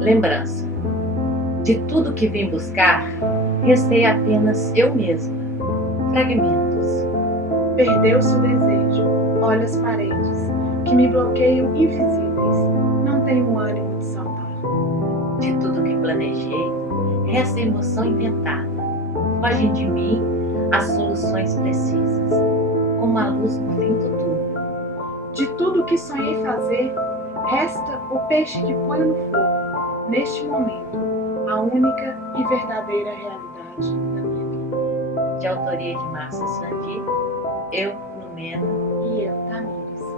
Lembrança. De tudo que vim buscar, restei apenas eu mesma. Fragmentos. Perdeu-se o desejo, olho as paredes, que me bloqueiam invisíveis, não tenho ânimo de saltar. De tudo que planejei, resta emoção inventada. Fogem de mim as soluções precisas, como a luz no fim do túnel. De tudo que sonhei fazer, resta o peixe que ponho no fogo, neste momento, a única e verdadeira realidade da minha vida. De autoria de Márcia Sandi, eu, Lumena E eu, Tamires.